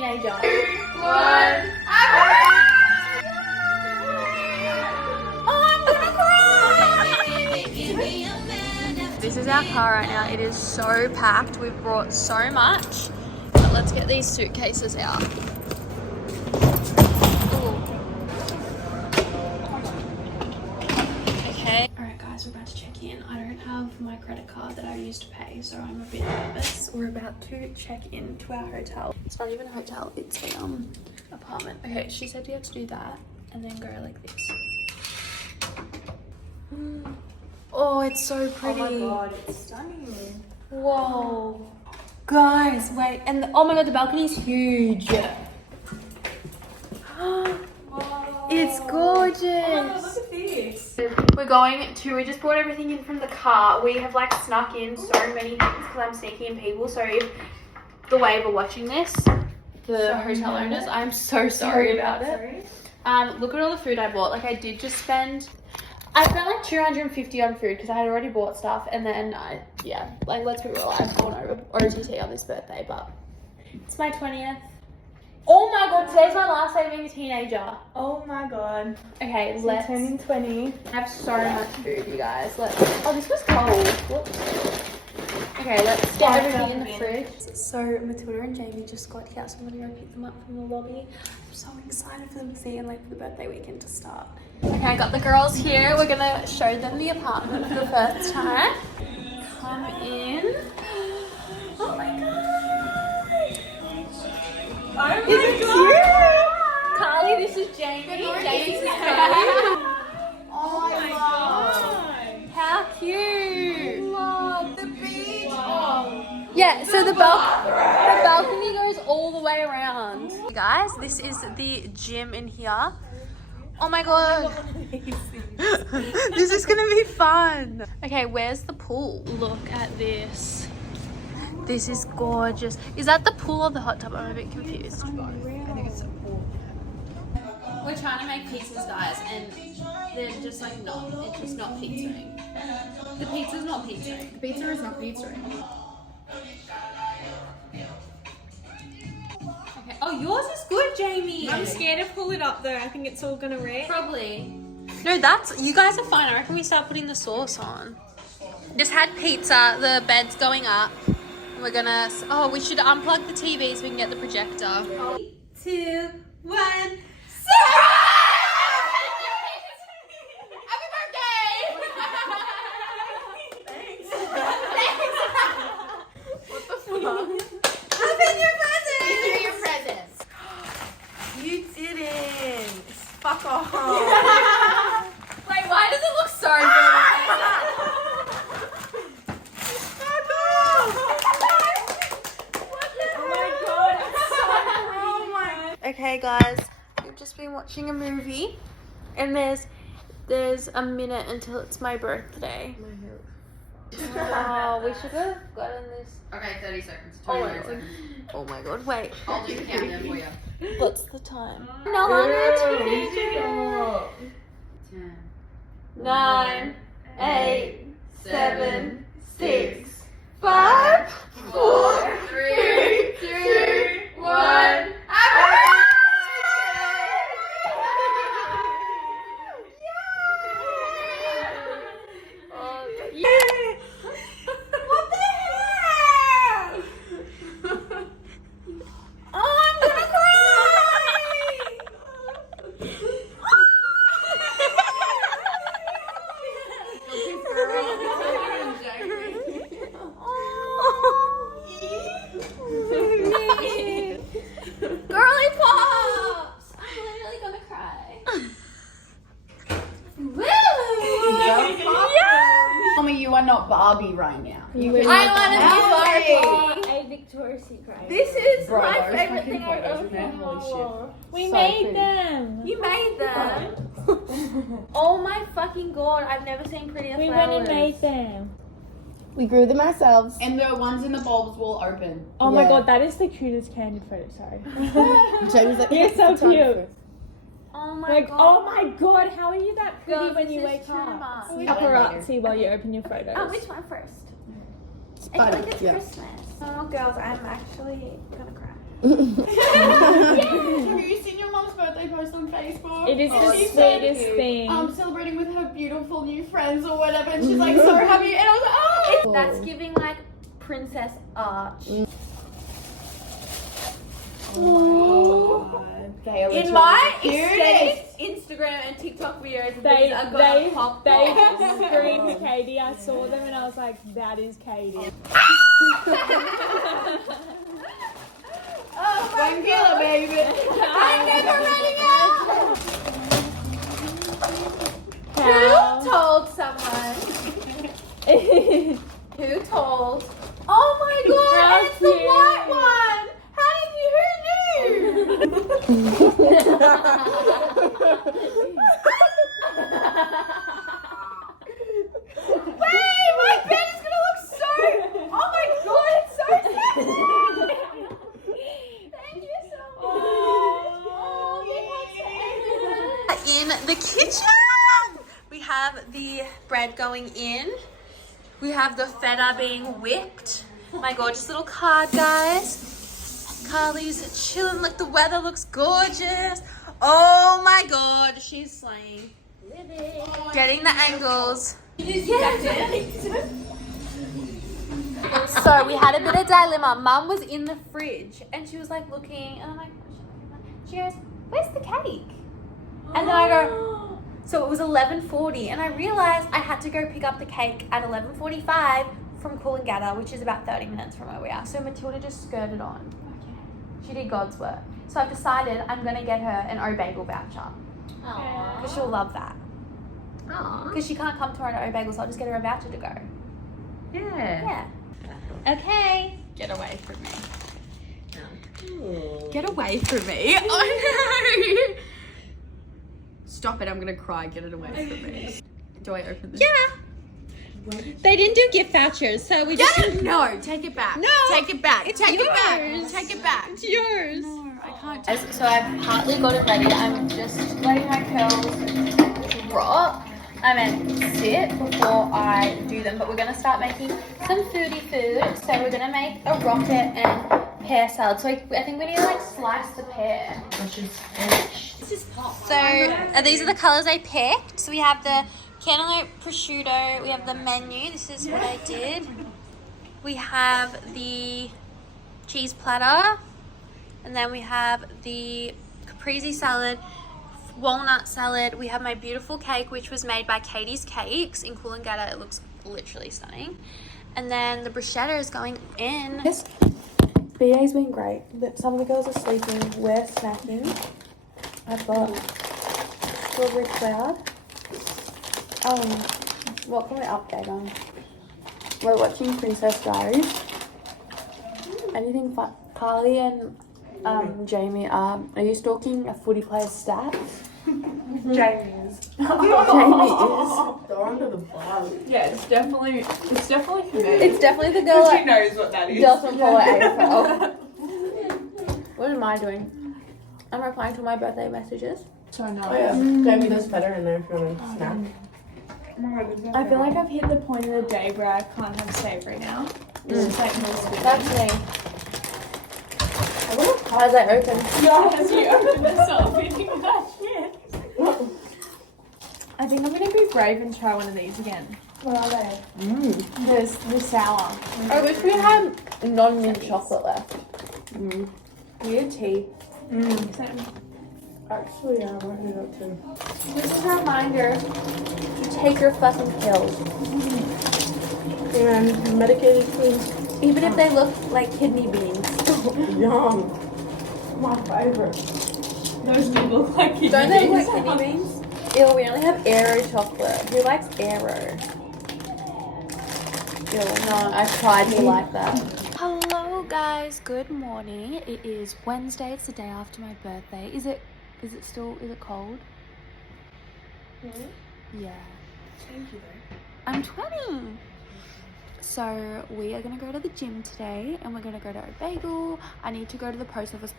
teenager. 1. This is our car right now. It is so packed. We've brought so much. But let's get these suitcases out. Ooh. Okay. Alright guys, we're about to check in. I don't have my credit card that I used to pay, so I'm a bit nervous. We're about to check in to our hotel. It's not even a hotel, it's a apartment. Okay, she said we have to do that and then go like this. Oh, it's so pretty. Oh my god, it's stunning. Whoa. Guys, wait. And oh my god, the balcony is huge. It's gorgeous. Oh my god, look at this. We just brought everything in from the car. We have like snuck in so many things because I'm sneaking in people. So if the way we're watching this, the hotel owners, I'm so sorry about it. Look at all the food I bought. Like I spent like 250 on food because I had already bought stuff, and then let's be real, I've gone over OTT on this birthday, but it's my 20th. Oh my god, today's my last day being a teenager. Oh my god. Okay, So let's turning 20. have so much food, you guys. Oh, this was cold. Whoops. Okay, let's get everything in the fridge. So Matilda and Jamie just got here, so I'm gonna go pick them up from the lobby. I'm so excited for them to see and like for the birthday weekend to start. Okay, I got the girls here. We're gonna show them the apartment for the first time. Come in. Oh my god! Oh my Is it god. cute? Carly, this is Jamie. Jamie's is Carly. Oh my god. How cute! Love the beach. Oh. Yeah, so the balcony goes all the way around. Hey guys, this is the gym in here. Oh my god. This is gonna be fun. Okay, where's the pool? Look at this. This is gorgeous. Is that the pool or the hot tub? I'm a bit confused. I think it's a pool. We're trying to make pizzas, guys, and they're just like not. It's just not pizzaing. The pizza's not pizzaing. The pizza is not pizza. Okay. Oh, yours is good, Jamie. I'm scared to pull it up though. I think it's all gonna rip. Probably. No, you guys are fine. I reckon we start putting the sauce on. Just had pizza. The bed's going up. We're gonna. Oh, we should unplug the TV so we can get the projector. 3, 2, 1. Happy birthday! Thanks. What the fuck? Open your presents! Give me your presents. You didn't. Fuck off. Wait, why does it look so good? Fuck off! Okay guys, we've just been watching a movie and there's a minute until it's my birthday. Oh, we should have gotten this. Okay, 30 seconds. Oh 20 my god. seconds. Oh my god, wait. I'll do the countdown for you. What's the time? No longer a teenager. 10, 9, 8, 7, 6, 5, 4, 3, 2, 1. Girly pops! I'm literally gonna cry. Woo! Yeah! Tell me you are not Barbie right now. I want to be Barbie. A Victoria's Secret. This is Bro, my those favorite fucking thing I've photos ever from there, seen. holy shit. We So made pretty. them. You made them? Oh my fucking god, I've never seen prettier We flowers. went and made them. We grew them ourselves. And the ones in the bulbs will open. Oh my Yeah. god, that is the cutest candid photo. Sorry. Jamie's like, You're so cute. Oh my Like, god. oh my god, how are you that pretty Girls, when this you is wake too up? much. Paparazzi while you open your photos. Oh, which one first? I feel like it's Christmas. Oh, girls, I'm actually gonna cry. Have you seen your mom's birthday post on Facebook? It is the She said, sweetest thing. celebrating with her beautiful new friends or whatever, and she's like so happy, and I was like, oh! That's giving like Princess Arch. In my aesthetic Instagram and TikTok videos, They are gonna pop off. screamed Katie. I saw them and I was like, that is Katie. Oh my god, baby! I'm never running out. How? Who told someone? Who told? Oh my god, How it's the cute. white one! How did you? Who Wait, my bed is gonna look so. Oh my god, it's so sad. Thank you so much. In the kitchen, we have the bread going in. We have the feta being whipped. My gorgeous little card, guys. Carly's chilling. Look, the weather looks gorgeous. Oh my god, she's slaying. Getting the angles. So we had a bit of dilemma. Mum was in the fridge and she was like looking, and I'm like, she goes, "Where's the cake?" And then I go, so it was 11:40, and I realized I had to go pick up the cake at 11:45 from Coolangatta, which is about 30 minutes from where we are. So Matilda just skirted on. She did God's work. So I've decided I'm gonna get her an O-Bagel voucher. Because she'll love that. Because she can't come to her O-Bagel, so I'll just get her a voucher to go. Yeah. Okay. Get away from me. Get away from me. Oh no. Stop it, I'm gonna cry. Get it away from me. Do I open this? Yeah. They didn't do gift vouchers, so we just... No, take it back. No. Take it back. It's yours. Take it back. It's yours. No, I can't take it. So I've partly got it ready. I'm just letting my curls drop. Sit before I do them, but we're going to start making some foodie food. So we're going to make a rocket and pear salad. So I think we need to like slice the pear. So these are the colours I picked. So we have the cantaloupe prosciutto, we have the menu, this is what I did. We have the cheese platter, and then we have the caprese salad, walnut salad. We have my beautiful cake, which was made by Katie's Cakes in Coolangatta. It looks literally stunning. And then the bruschetta is going in. Yes, BA's been great. Some of the girls are sleeping, we're snacking. I've got strawberry cloud. What can we update on? We're watching Princess Diaries. Anything fun? Carly and Jamie, are you stalking a footy player's stats? Jamie is. Jamie is. They're under the bus. Yeah, it's definitely for me. It's definitely the girl She that knows what that is. doesn't follow AFL. What am I doing? I'm replying to my birthday messages. So no. Oh yeah, Jamie, there's better in there if you want to snack. I feel like I've hit the point of the day where I can't have savoury now. It's just like no sweet. That's me. How's that open? Yes, you opened this up eating that shit. I think I'm going to be brave and try one of these again. What are they? The sour. I wish we had non-mint chocolate left. Mm. We need tea. Actually, yeah, I might do that too. This is a reminder to take your fucking pills. And medicated foods. Even if they look like kidney beans. Yum. My favorite. Those do look like kidney Don't they look beans. like kidney beans? Ew, we only have Aero chocolate. Who likes Aero? Ew, no, I tried to like that. Hello guys, good morning. It is Wednesday, it's the day after my birthday. Is it cold? Yeah. Thank you though. I'm 20. So we are gonna go to the gym today, and we're gonna go to a bagel. I need to go to the post office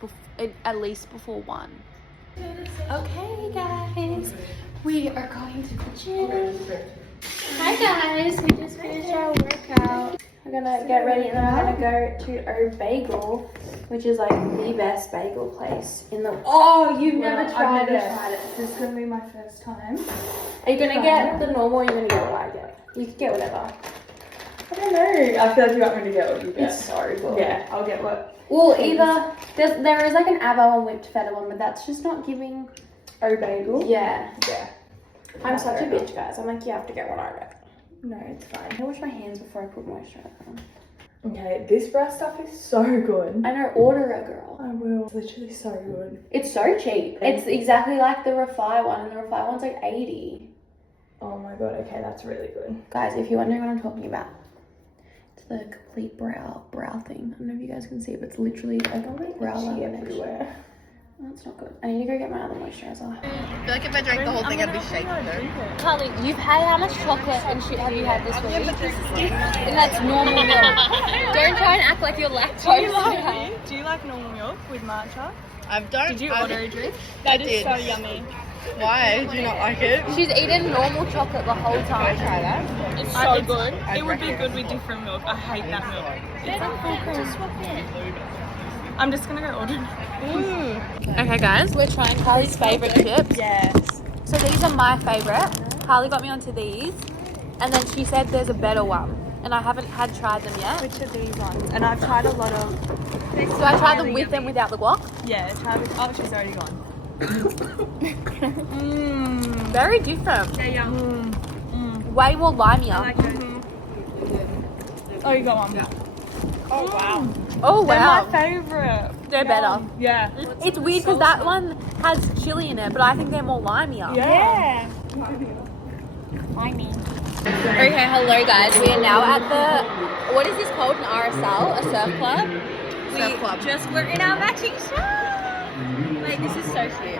at least before 1. Okay guys, we are going to the gym. Hi guys, we just finished our workout. We're gonna get ready and then we're gonna go to O Bagel, which is like the best bagel place in the. Oh, you've never tried it. This is gonna be my first time. Are you gonna get the normal or are you gonna get what I get? You can get whatever. I don't know. I feel like you want me to get what you get. It's so good. Yeah, I'll get what. Well, either there is like an avo and whipped feta one, but that's just not giving. O bagel. Yeah. Yeah. I'm such a bitch, guys. I'm like, you have to get what I get. No, it's fine. I'm gonna wash my hands before I put moisturizer on. Okay, this breast stuff is so good. I know, order it, girl. I will. It's literally so good. It's so cheap. It's exactly like the Refy one, and the Refy one's like 80. Oh my god, okay, that's really good. Guys, if you're wondering what I'm talking about, it's the complete brow thing. I don't know if you guys can see it, but it's literally like a brow lamination. Everywhere. That's not good. I need to go get my other moisturizer. I feel like if I drank the whole thing, I'd be shaking though. Carly, you've had how much chocolate and shit have you had this week? And that's normal milk. Don't try and act like you're lactose. Do you like normal milk with matcha? Did you order a drink? That is so yummy. Why? Do you not like it? She's eaten normal chocolate the whole time. Try that. It's so good. It would be good with different milk. I hate that milk. It's like full cream. I'm just gonna go order. Okay, guys, we're trying Carly's favourite chips. Yes. So these are my favourite. Carly got me onto these, and then she said there's a better one, and I haven't tried them yet. Which are these ones? And I've tried a lot of. So I tried them with and without the guac. Yeah, try this. Oh, she's already gone. Very different. They're yum. Way more limey. Oh, you got one. Oh wow. Oh They're wow. my favourite. They're better. Yeah. It's weird because that one has chili in it, but I think they're more limier. Yeah. Okay, hello guys. We are now at the, what is this called? An RSL, a surf club. We're in our matching shirt. Like, this is so cute.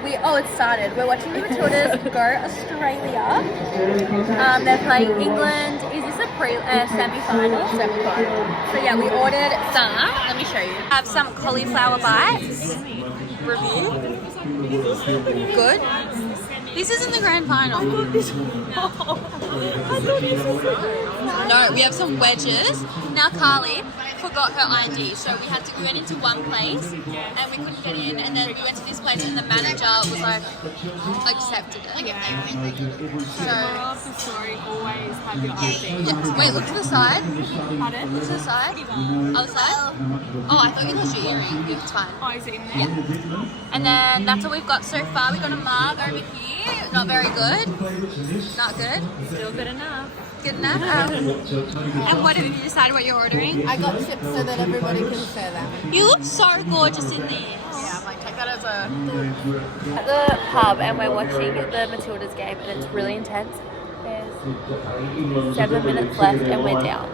It started. We're watching the Matildas go Australia. They're playing England. Is this a semi-final? Semi-final. So yeah, we ordered some. Let me show you. Have some cauliflower bites. Review. Good. This isn't the grand final. No, we have some wedges. Now Carly forgot her ID, so we had to go into one place and we couldn't get in, and then we went to this place and the manager was like, accepted it. So, Moral of the story, always have your ID. yeah. Wait, look to the side. Pardon? Look to the side. Other side. Oh, I thought you lost your earring. It's fine. Oh, is it in there? And then that's what we've got so far. We got a mug over here. Not very good. Not good. Still good enough. Good enough. And what have you decided what you're ordering? I got chips so that everybody can share them. You look so gorgeous in these. Yeah, I'm like, take that as a. At the pub and we're watching the Matildas game and it's really intense. There's 7 minutes left and we're down.